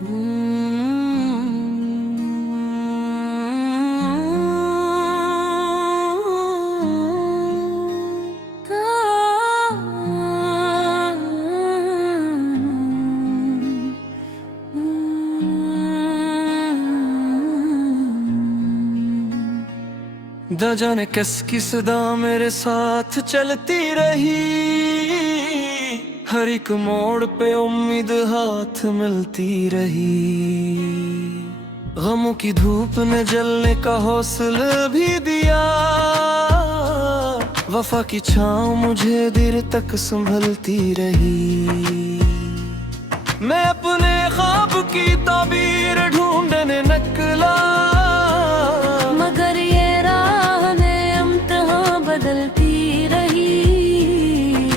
न जाने किसकी सदा मेरे साथ चलती रही, हर एक मोड़ पे उम्मीद हाथ मिलती रही। गमों की धूप ने जलने का हौसला भी दिया, वफा की छाँव मुझे देर तक संभलती रही। मैं अपने ख्वाब की ताबीर ढूंढने निकला, मगर ये राह ने इम्तिहान बदलती रही।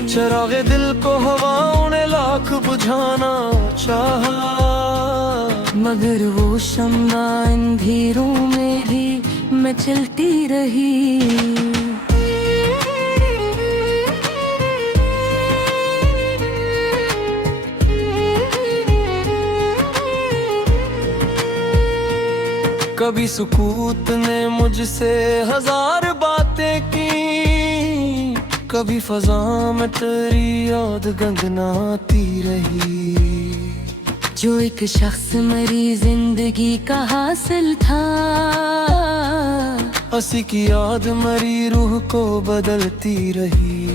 चिरागे दिल को हवाओं ने लाख बुझाना चाहा, मगर वो शम्मा अंधेरों में भी मैं चलती रही। कभी सुकूत ने मुझसे हजार बातें की, कभी फजा में तेरी याद गंगनाती रही। जो एक शख्स मेरी जिंदगी का हासिल था, हंसी की याद मेरी रूह को बदलती रही।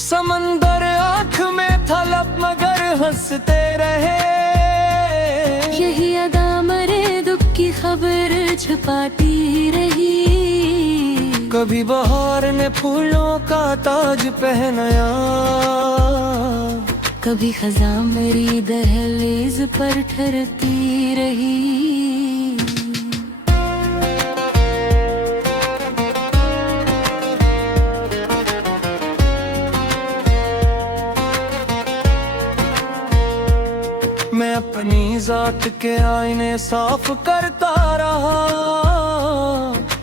समंदर आँख में था लब मगर हंसते रहे, यही अदा मेरे दुख की खबर छुपाती रही। कभी बहार ने फूलों का ताज पहनाया, कभी खज़ां मेरी दहलीज पर ठहरती रही। मैं अपनी जात के आईने साफ करता रहा,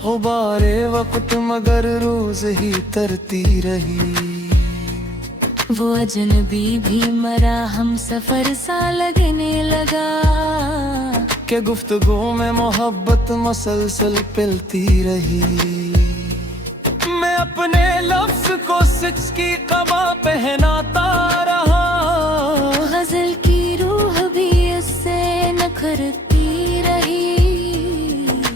गुबारे वक्त मगर रोज ही तरती रही। वो अजनबी भी मरा हम सफर सा लगने लगा, के गुफ्तगू में मोहब्बत मसलसल पिलती रही। मैं अपने लफ्ज को सिक्स की कबा पहनाता रहा, गजल की रूह भी उससे नखरती रही।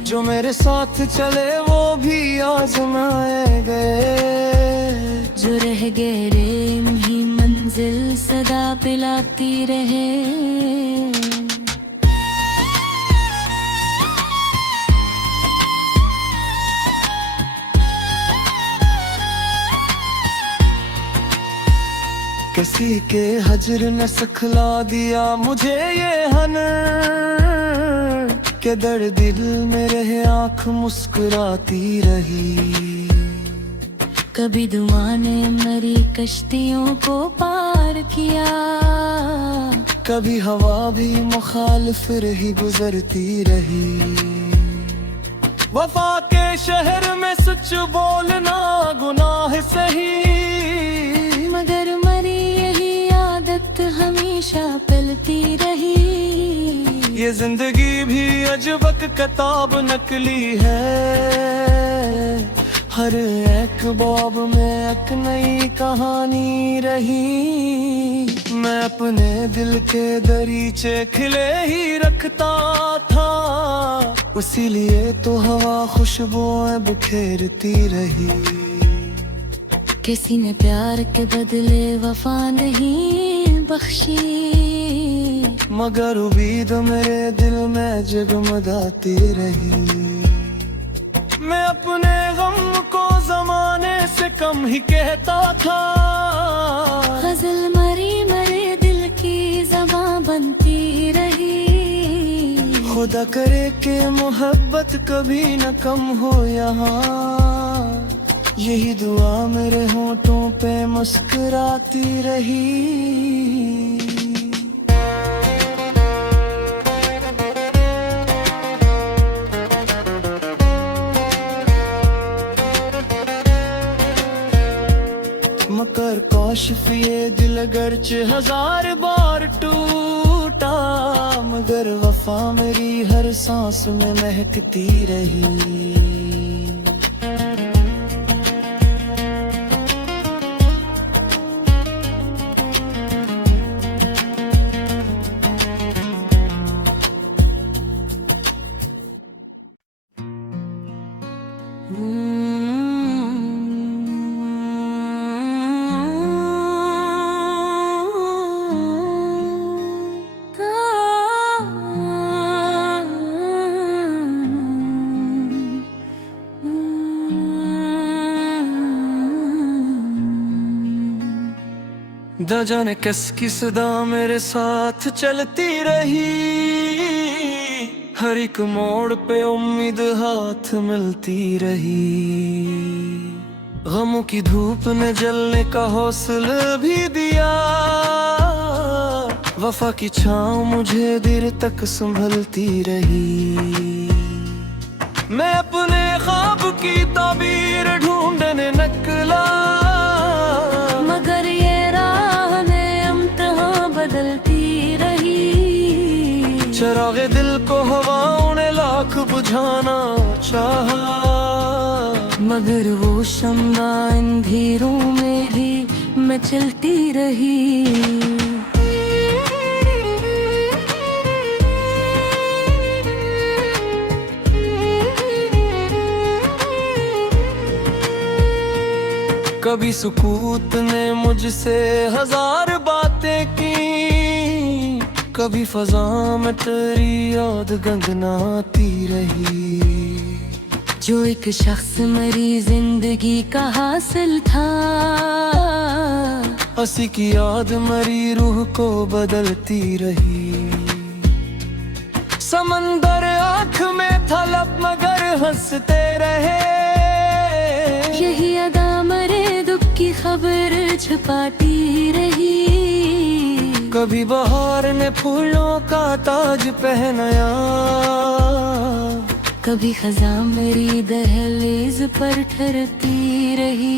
जो मेरे साथ चले वो भी आजमाए गए, जो रह गए रेम ही मंजिल सदा पिलाती रहे। किसी के हजर ने सिखला दिया मुझे ये हनर, के दर्द दिल में रहे आँख मुस्कुराती रही। कभी दुआ ने मेरी कश्तियों को पार किया, कभी हवा भी मुखालिफ रही गुजरती रही। वफा के शहर में सच बोलना गुनाह सही, मगर मरी यही आदत हमेशा पलती रही। ये जिंदगी भी अजबक किताब नकली है, हर एक बाब में एक नई कहानी रही। मैं अपने दिल के दरीचे खिले ही रखता था, उसीलिए तो हवा खुशबुएं बिखेरती रही। किसी ने प्यार के बदले वफा नहीं बख्शी, मगर उम्मीद मेरे दिल में जगमगाती रही। मैं अपने गम को जमाने से कम ही कहता था, गजल मरी मरे दिल की ज़बां बनती रही। खुदा करे कि मोहब्बत कभी न कम हो यहाँ, यही दुआ मेरे होठों पे मुस्कुराती रही। मगर काशिफ ये दिल अगरचे हजार बार टूट टूटा, मगर वफा मेरी हर सांस में महकती रही। न जाने किसकी सदा मेरे साथ चलती रही, हर एक मोड़ पे उम्मीद हाथ मिलती रही। गमों की धूप ने जलने का हौसला भी दिया, वफा की छाँव मुझे देर तक संभलती रही। मैं अपने ख्वाब की ताबीर ढूंढने निकला, मगर ये राह में इम्तिहां बदलती रही। चिरागे दिल को हवाओं ने लाख बुझाना चाहा, मगर वो शम्मा अंधेरों में भी मैं चलती रही। कभी सुकूत ने मुझसे हजार बातें की, कभी फजा में तेरी याद गंगनाती रही। जो एक शख्स मेरी जिंदगी का हासिल था, उसी की याद मेरी रूह को बदलती रही। समंदर आँख में था लब मगर हंसते रहे, यही अदा मरे दुख की खबर छुपाती रही। कभी बहार ने फूलों का ताज पहनाया, कभी खज़ां मेरी दहलीज पर ठहरती रही।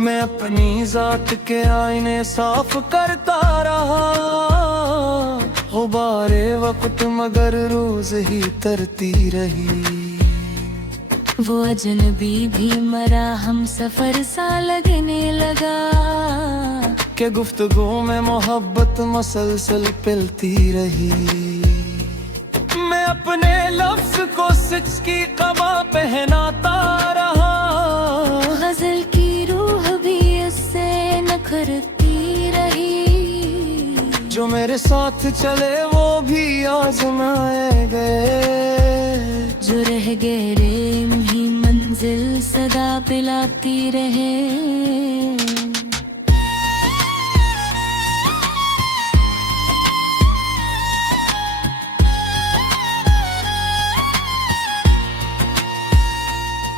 मैं अपनी जात के आईने साफ करता रहा, गुबारे वक्त मगर रोज ही तरती रही। वो अजनबी भी मरा हम सफर सा लगने लगा, के गुफ्तगू में मोहब्बत मसलसल पिलती रही। मैं अपने लफ्ज को सिच की कबा पहनाता रहा, गजल की रूह भी उससे नखरती रही। जो मेरे साथ चले वो भी आजमाए गए, जो रह गए रेम ही मंजिल सदा पिलाती रहे।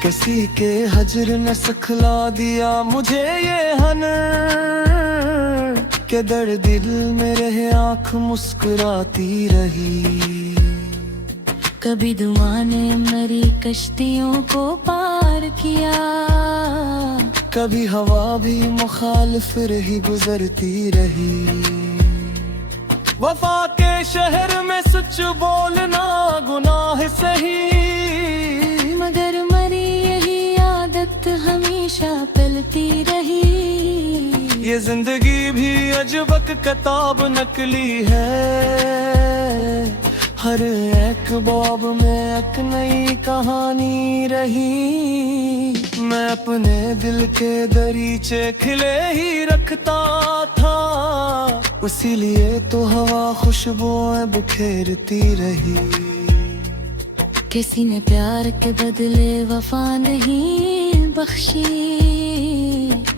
किसी के हजर ने सिखला दिया मुझे ये हनर, के दर्द दिल में रहे आँख मुस्कुराती रही। कभी दुआ ने मेरी कश्तियों को पार किया, कभी हवा भी मुखालिफ रही गुजरती रही। वफा के शहर में सच बोलना गुनाह सही, मगर मरी यही आदत हमेशा पलती रही। ये जिंदगी भी अजबक किताब नकली है, हर एक बाब में एक नई कहानी रही। मैं अपने दिल के दरीचे खिले ही रखता था, उसीलिए तो हवा खुशबुएं बिखेरती रही। किसी ने प्यार के बदले वफा नहीं बख्शी,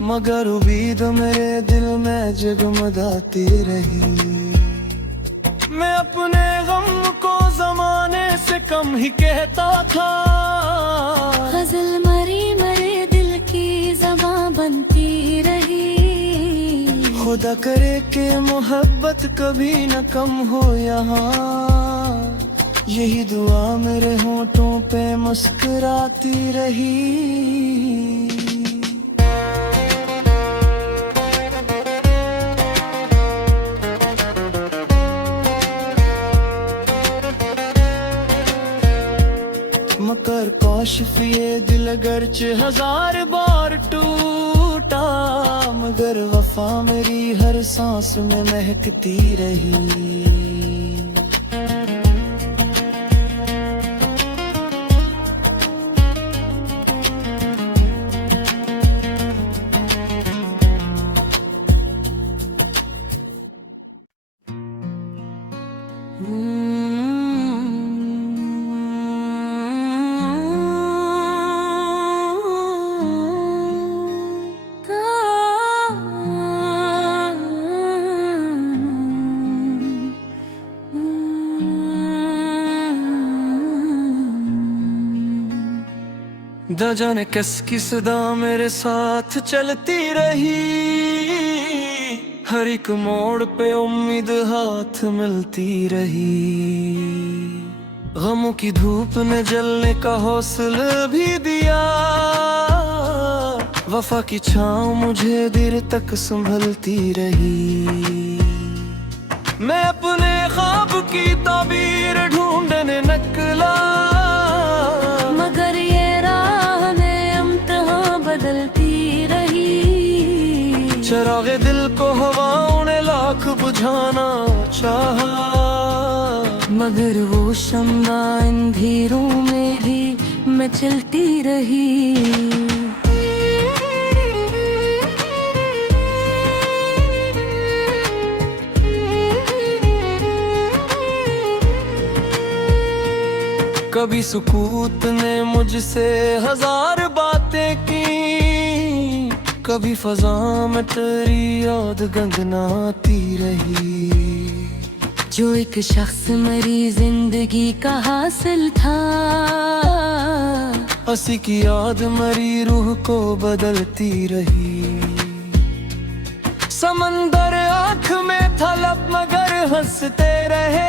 मगर उम्मीद मेरे दिल में जगमगाती रही। मैं अपने गम को जमाने से कम ही कहता था, गजल मरी मरे दिल की ज़बां बनती रही। खुदा करे कि मोहब्बत कभी न कम हो यहाँ, यही दुआ मेरे होठों पे मुस्कुराती रही। मगर कौशिफ ये दिल अगरच हजार बार टूटा, मगर वफा मेरी हर सांस में महकती रही। न जाने किसकी सदा मेरे साथ चलती रही, हर एक मोड़ पे उम्मीद हाथ मिलती रही। गमों की धूप ने जलने का हौसला भी दिया, वफा की छाँव मुझे देर तक संभलती रही। मैं अपने ख्वाब की ताबीर ढूंढने निकला, मगर ये राह में इम्तिहान बदलती रही। चरागे दिल को हवाओं ने लाख बुझाना चाहा, मगर वो शम्मा अंधेरों में भी मैं चलती रही। कभी सुकूत ने मुझसे हजार बातें की, कभी फजा में तेरी याद गंगनाती रही। जो एक शख्स मेरी जिंदगी का हासिल था, उसी की याद मेरी रूह को बदलती रही। समंदर आँख में था लब मगर हंसते रहे,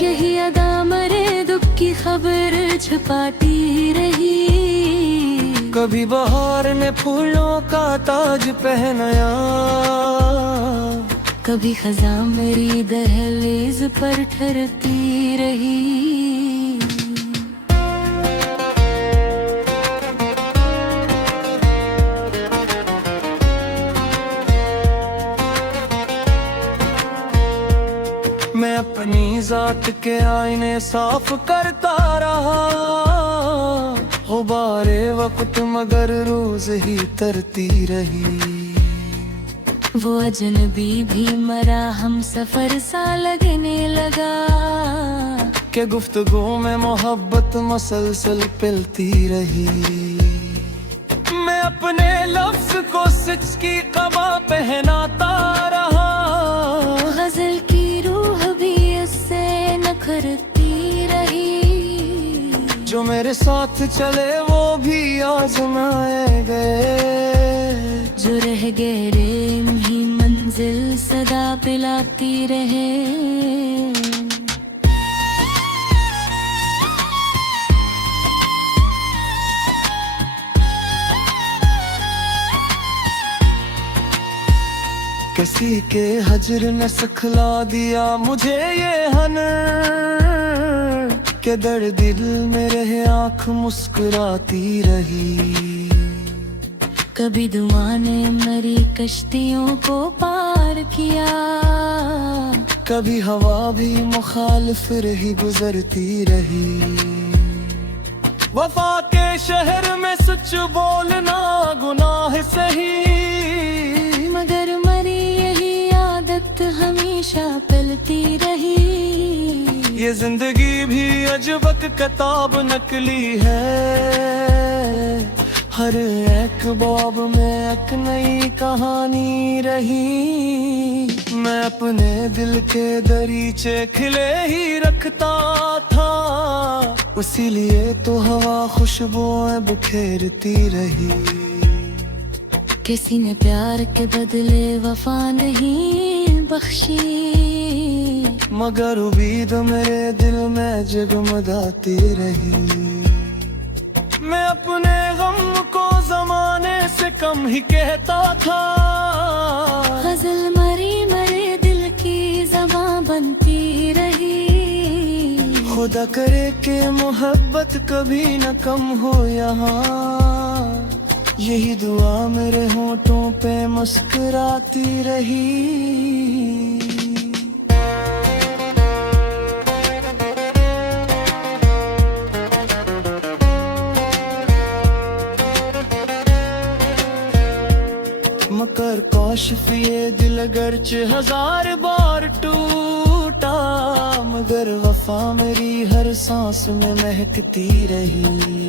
यही अदा मरे दुख की खबर छुपाती रही। कभी बहार ने फूलों का ताज पहनाया, कभी खज़ां मेरी दहलीज पर ठहरती रही। मैं अपनी जात के आईने साफ करता रहा, गुबारे वक्त मगर रोज ही तरती रही। वो अजनबी भी मरा हम सफर सा लगने लगा, के गुफ्तगू में मोहब्बत मसलसल पिलती रही। मैं अपने लफ्ज को सच की कबा पहनाता रहा, गजल की रूह भी उससे नखरती रही। जो मेरे साथ चले वो भी आजमाए गए, जो रह गए रेम ही मंजिल सदा पिलाती रहे। किसी के हजर ने सिखला दिया मुझे ये हनर, के दर्द दिल में रहे आँख मुस्कुराती रही। कभी दुआ ने मेरी कश्तियों को पार किया, कभी हवा भी मुखालिफ रही गुजरती रही। वफा के शहर में सच बोलना गुनाह सही, मगर मरी यही आदत हमेशा पलती रही। ये जिंदगी भी अजब किताब नकली है, हर एक बाब में एक नई कहानी रही। मैं अपने दिल के दरीचे खिले ही रखता था, उसीलिए तो हवा खुशबुएं बिखेरती रही। किसी ने प्यार के बदले वफा नहीं बख्शी, मगर उम्मीद मेरे दिल में जगमगाती रही। मैं अपने गम को जमाने से कम ही कहता था, गजल मरी मरे दिल की ज़बां बनती रही। खुदा करे कि मोहब्बत कभी न कम हो यहाँ, यही दुआ मेरे होठों पे मुस्कुराती रही। मगर काशिफ ये दिल अगरचे हजार बार टूटा, मगर वफा मेरी हर सांस में महकती रही।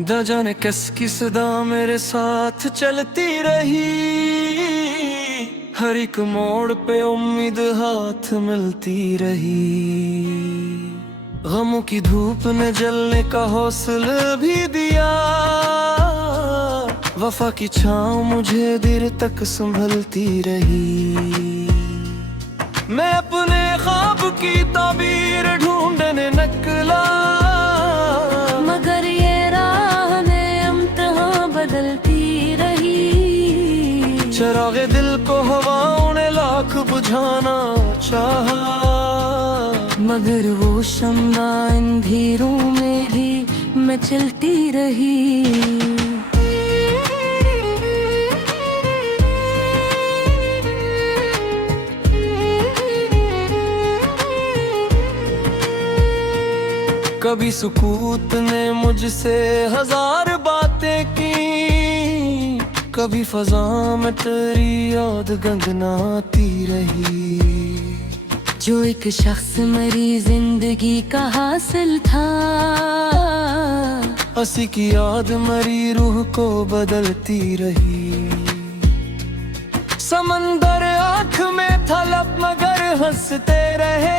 न जाने किसकी सदा मेरे साथ चलती रही, हर एक मोड़ पे उम्मीद हाथ मिलती रही। गमों की धूप ने जलने का हौसला भी दिया, वफा की छाँव मुझे देर तक संभलती रही। मैं अपने ख्वाब की ताबीर ढूंढने निकला, मगर ये राह में इम्तिहान बदलती रही। चरागे दिल को हवाओं ने लाख बुझाना चाहा, मगर वो शम्मा अंधेरों में भी मैं चलती रही। कभी सुकूत ने मुझसे हजार बातें की, कभी फजा में तेरी याद गंगनाती रही। जो एक शख्स मेरी जिंदगी का हासिल था, हंसी की याद मेरी रूह को बदलती रही। समंदर आँख में था लब मगर हंसते रहे,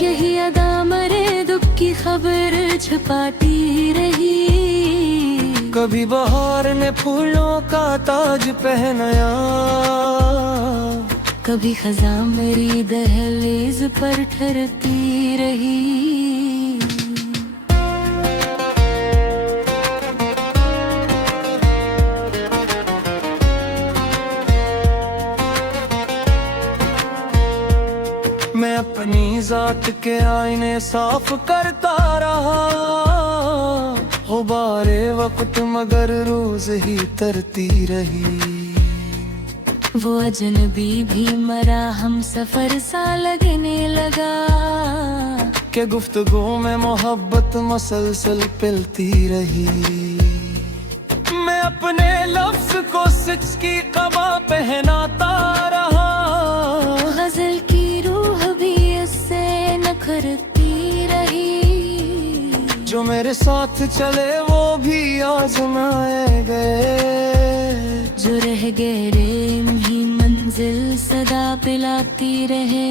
यही अदा मरे दुख की खबर छुपाती रही। कभी बहार ने फूलों का ताज पहनाया, कभी खज़ां मेरी दहलीज पर ठहरती रही। मैं अपनी जात के आईने साफ करता रहा, गुबारे वक्त मगर रोज ही तरती रही। वो अजनबी भी मरा हम सफर सा लगने लगा, के गुफ्तगू में मोहब्बत मसलसल पिलती रही। मैं अपने लफ्ज को सिच की कबा पहनाता रहा, गजल की रूह भी उससे नखरती रही। जो मेरे साथ चले वो भी आजमाए गए, जो रह गए रेम ही मंजिल सदा पिलाती रहे।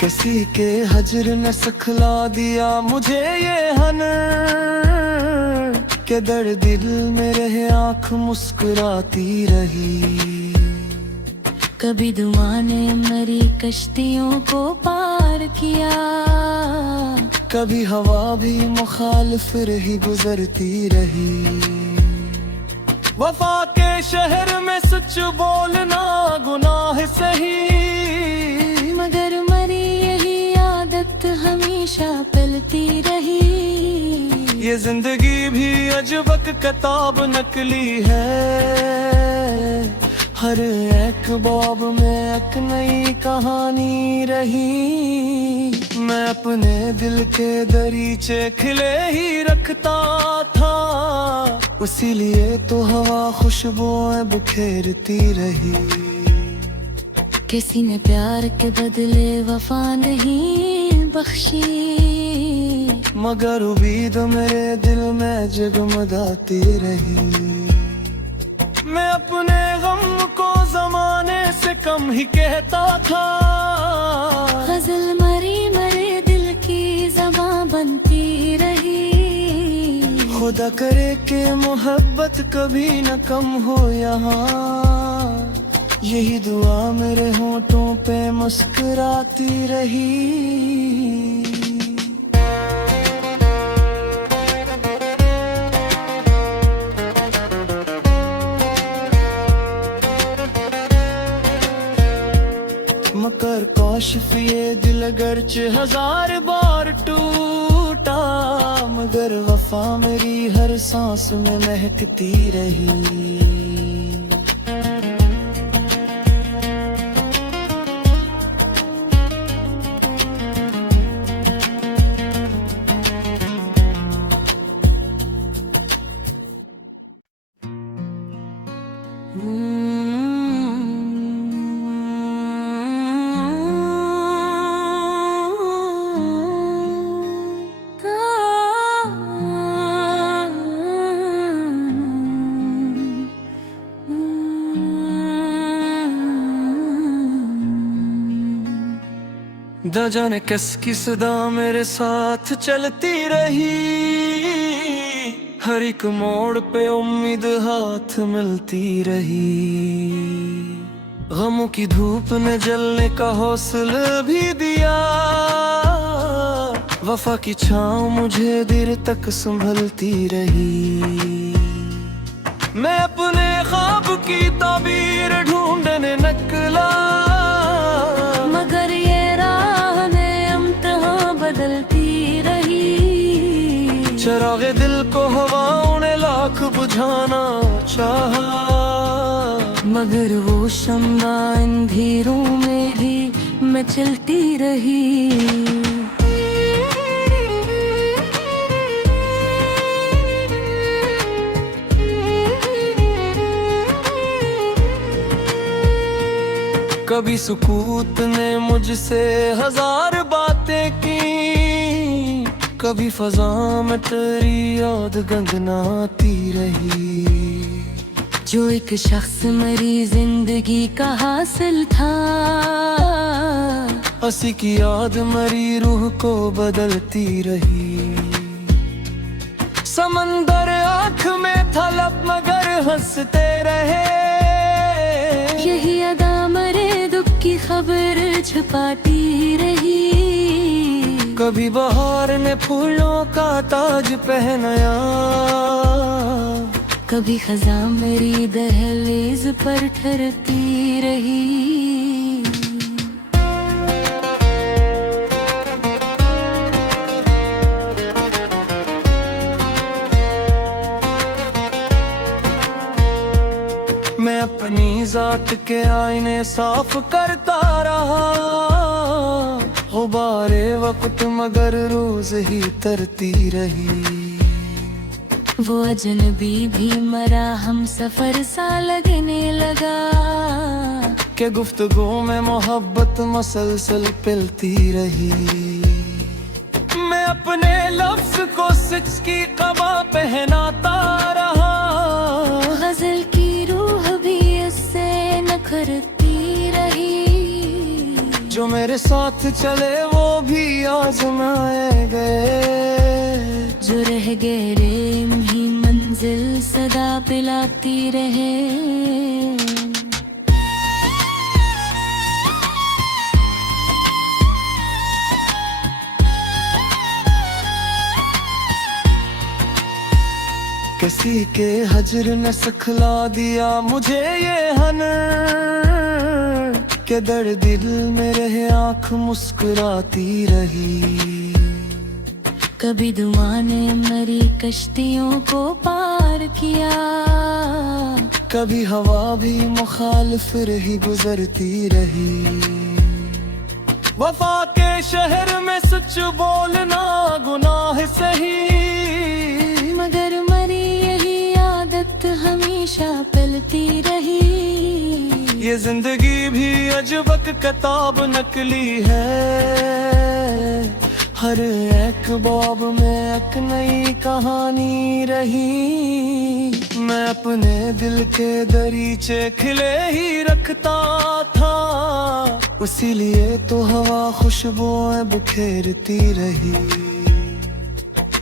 किसी के हजर ने सिखला दिया मुझे ये हनर, के दर्द दिल में रहे आँख मुस्कुराती रही। कभी दुआ ने मेरी कश्तियों को पार किया, कभी हवा भी मुखालिफ रही गुजरती रही। वफा के शहर में सच बोलना गुनाह सही, मगर मरी यही आदत हमेशा पलती रही। ये जिंदगी भी अजब किताब नकली है, हर एक बॉब में एक नई कहानी रही। मैं अपने दिल के दरीचे खिले ही रखता था, उसीलिए तो हवा खुशबुएं बिखेरती रही। किसी ने प्यार के बदले वफा नहीं बख्शी, मगर उम्मीद मेरे दिल में जगमगाती रही। मैं अपने गम को जमाने से कम ही कहता था, गजल मरी मरे दिल की ज़बां बनती रही। खुदा करे कि मोहब्बत कभी न कम हो यहाँ, यही दुआ मेरे होठों पे मुस्कुराती रही। मगर काशिफ ये दिल अगरचे हजार बार टूटा, मगर वफा मेरी हर सांस में महकती रही। न जाने किसकी सदा मेरे साथ चलती रही, हर एक मोड़ पे उम्मीद हाथ मिलती रही। गमों की धूप ने जलने का हौसला भी दिया, वफा की छाँव मुझे देर तक संभलती रही। मैं अपने ख्वाब की ताबीर ढूंढने निकला, मगर ये राह में इम्तिहान बदलती रही। चिरागे दिल को हवाओं ने लाख बुझाना चाहा, मगर वो शम्मा अंधेरों में भी मैं चलती रही। कभी सुकूत ने मुझसे हजार बातें की, कभी फजा में तेरी याद गंगनाती रही। जो एक शख्स मेरी जिंदगी का हासिल था, उसी की याद मेरी रूह को बदलती रही। समंदर आँख में था लब मगर हंसते रहे, यही अदा मरे दुख की खबर छुपाती रही। कभी बहार ने फूलों का ताज पहनाया, कभी खज़ां मेरी दहलीज पर ठहरती रही। मैं अपनी जात के आईने साफ करता रहा, गुबारे वक्त मगर रोज ही तरती रही। वो अजनबी भी मरा हम सफर सा लगने लगा, के गुफ्तगू में मोहब्बत मसलसल पिलती रही। मैं अपने लफ्ज को सिच की कबा पहनाता रहा, गजल की रूह भी उससे नखरती रही। जो मेरे साथ चले वो भी आजमाए गए, जो रह गए रेम ही मंजिल सदा पिलाती रहे। किसी के हजर ने सिखला दिया मुझे ये हनर, के दर्द दिल में रहे आँख मुस्कुराती रही। कभी दुआ ने मरी कश्तियों को पार किया, कभी हवा भी मुखालिफ रही गुजरती रही। वफा के शहर में सच बोलना गुनाह सही, मगर मरी यही आदत हमेशा पलती रही। ये जिंदगी भी अजबक किताब नकली है, हर एक बाब में एक नई कहानी रही। मैं अपने दिल के दरीचे खिले ही रखता था, उसीलिए तो हवा खुशबुएं बिखेरती रही।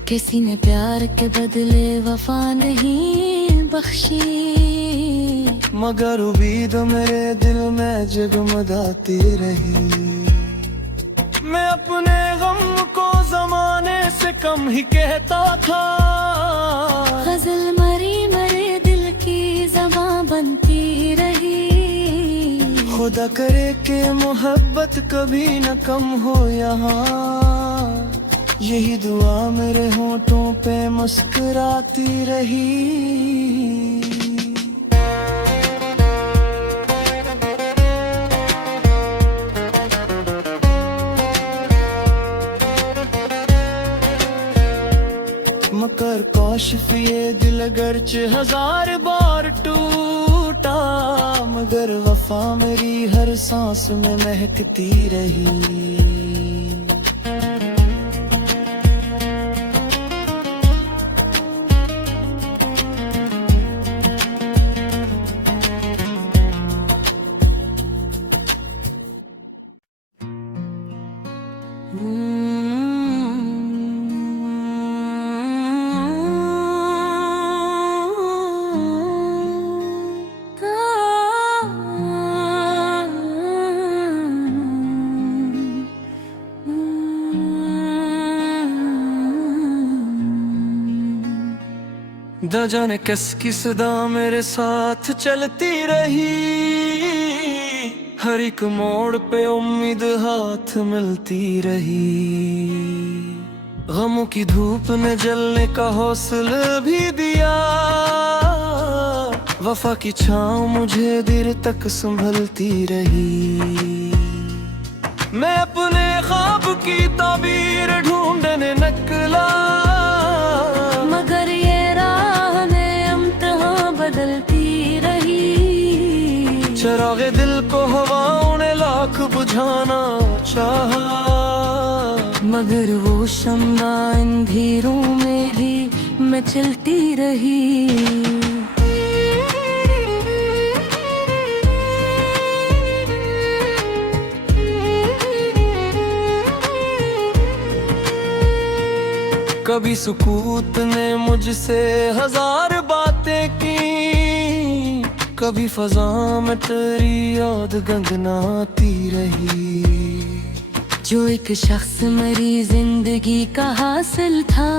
किसी ने प्यार के बदले वफा नहीं बख्शी, मगर उम्मीद मेरे दिल में जगमगाती रही। मैं अपने गम को जमाने से कम ही कहता था, गजल मरी मरे दिल की ज़बां बनती रही। खुदा करे कि मोहब्बत कभी न कम हो यहाँ, यही दुआ मेरे होठों पे मुस्कुराती रही। मगर काशिफ ये दिल अगरचे हजार बार टूटा, मगर वफा मेरी हर सांस में महकती रही। न जाने किसकी सदा मेरे साथ चलती रही, हर एक मोड़ पे उम्मीद हाथ मिलती रही। गमों की धूप ने जलने का हौसला भी दिया, वफा की छाँव मुझे देर तक संभलती रही। मैं अपने ख्वाब की ताबीर ढूंढने निकला, मगर ये राह में इम्तिहान बदलती रही। चरागे दिल को हवाओं ने लाख बुझाना चाहा, मगर वो शम्मा अंधेरों में भी मैं चलती रही। कभी सुकूत ने मुझसे हजार बातें की, कभी फजा में तेरी याद गंगनाती रही। जो एक शख्स मेरी जिंदगी का हासिल था,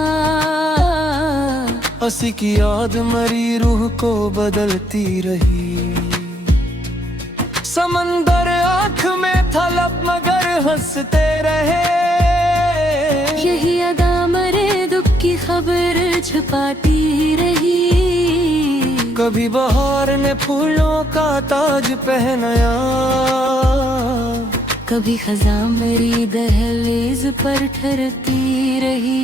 हंसी की याद मेरी रूह को बदलती रही। समंदर आँख में था लब मगर हंसते रहे, यही अदा मरे दुख की खबर छुपाती रही। कभी बहार ने फूलों का ताज पहनाया, कभी खज़ां मेरी दहलीज पर ठहरती रही।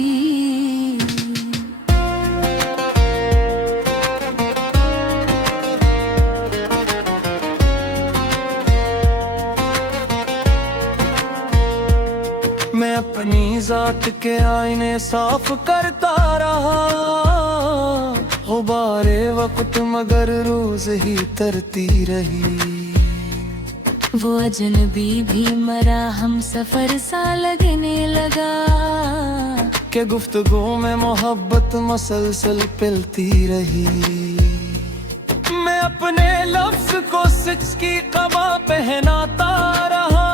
मैं अपनी जात के आईने साफ करता रहा, गुबारे वक्त मगर रोज ही तरती रही। वो अजनबी भी मरा हम सफर सा लगने लगा, के गुफ्तगू में मोहब्बत मसलसल पिलती रही। मैं अपने लफ्ज को सच की कबा पहनाता रहा,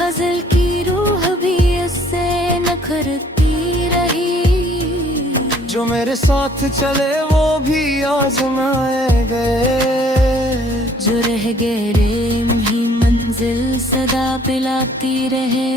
गजल की रूह भी उससे नखरती रही। जो मेरे साथ चले वो भी आजमाए गए, जो रह गए रेम ही मंजिल सदा पिलाती रहे।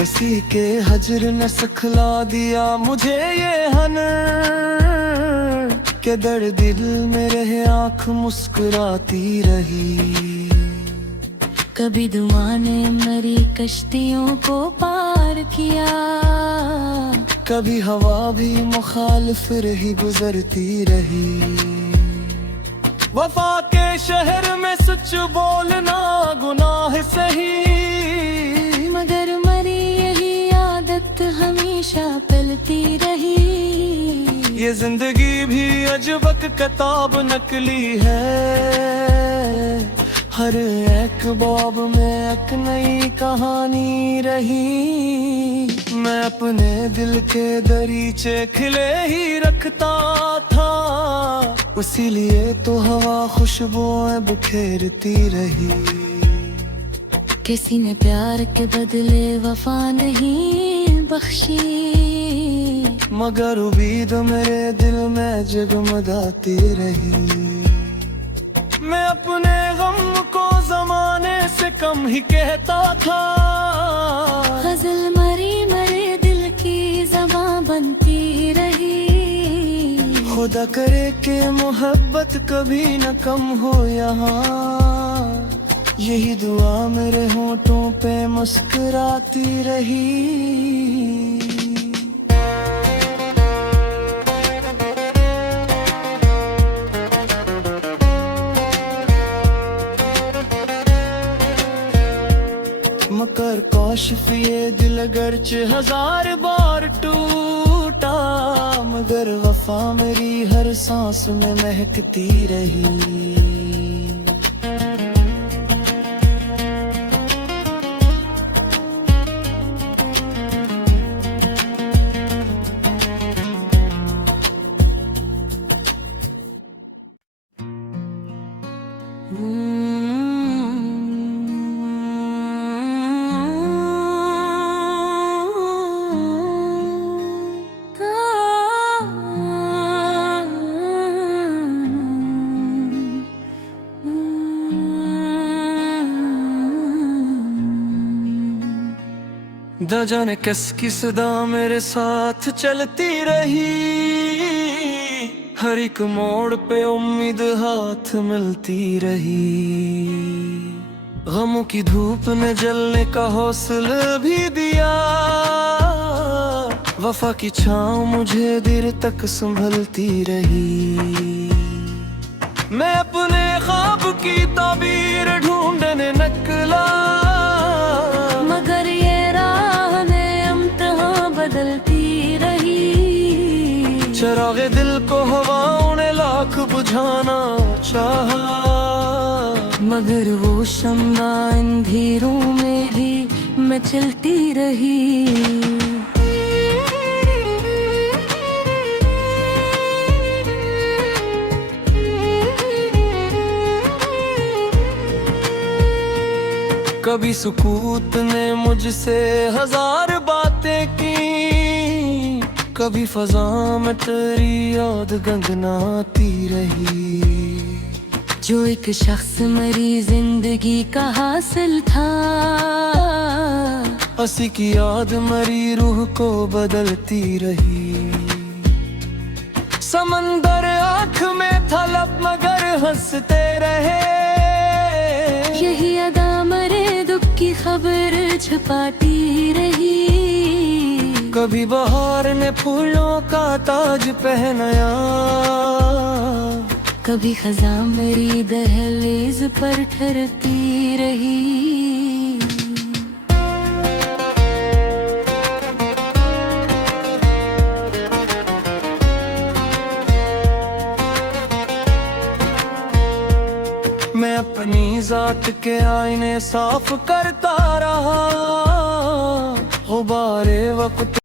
किसी के हजर न सिखला दिया मुझे ये हनर के दर्द दिल में रहे आँख मुस्कुराती रही। कभी दुआ ने मरी कश्तियों को पार किया, कभी हवा भी मुखालिफ रही गुजरती रही। वफा के शहर में सच बोलना गुनाह सही, मगर मरी यही आदत हमेशा पलती रही। ये जिंदगी भी अजबक किताब नकली है, हर एक बाब में एक नई कहानी रही। मैं अपने दिल के दरीचे खिले ही रखता था, इसीलिए तो हवा खुशबुएं बिखेरती रही। किसी ने प्यार के बदले वफा नहीं बख्शी, मगर उम्मीद मेरे दिल में जगमगाती रही। मैं अपने गम को जमाने से कम ही कहता था, गजल मरी मरे दिल की ज़बां बनती रही। खुदा करे कि मोहब्बत कभी न कम हो यहाँ, यही दुआ मेरे होठों पे मुस्कुराती रही। मगर काशिफ ये दिल अगरचे हजार बार टूटा, मगर वफा मेरी हर सांस में महकती रही। न जाने किसकी सदा मेरे साथ चलती रही, हर एक मोड़ पे उम्मीद हाथ मिलती रही। गमों की धूप ने जलने का हौसला भी दिया, वफा की छाँव मुझे देर तक संभलती रही। मैं अपने ख्वाब की ताबीर ढूंढने निकला, मगर ये राह में इम्तिहान बदलती रही। चरागे दिल को हवाओं ने लाख बुझाना चाहा, मगर वो शम्मा अंधेरों में भी मैं चलती रही। कभी सुकूत ने मुझसे हजार बातें की, कभी फजा में तेरी याद गंगनाती रही। जो एक शख्स मेरी जिंदगी का हासिल था, उसी की याद मेरी रूह को बदलती रही। समंदर आँख में था लब मगर हंसते रहे, यही अदा मरे दुख की खबर छुपाती रही। कभी बहार ने फूलों का ताज पहनाया, कभी खज़ां मेरी दहलीज पर ठहरती रही। मैं अपनी जात के आईने साफ करता रहा, गुबारे वक्त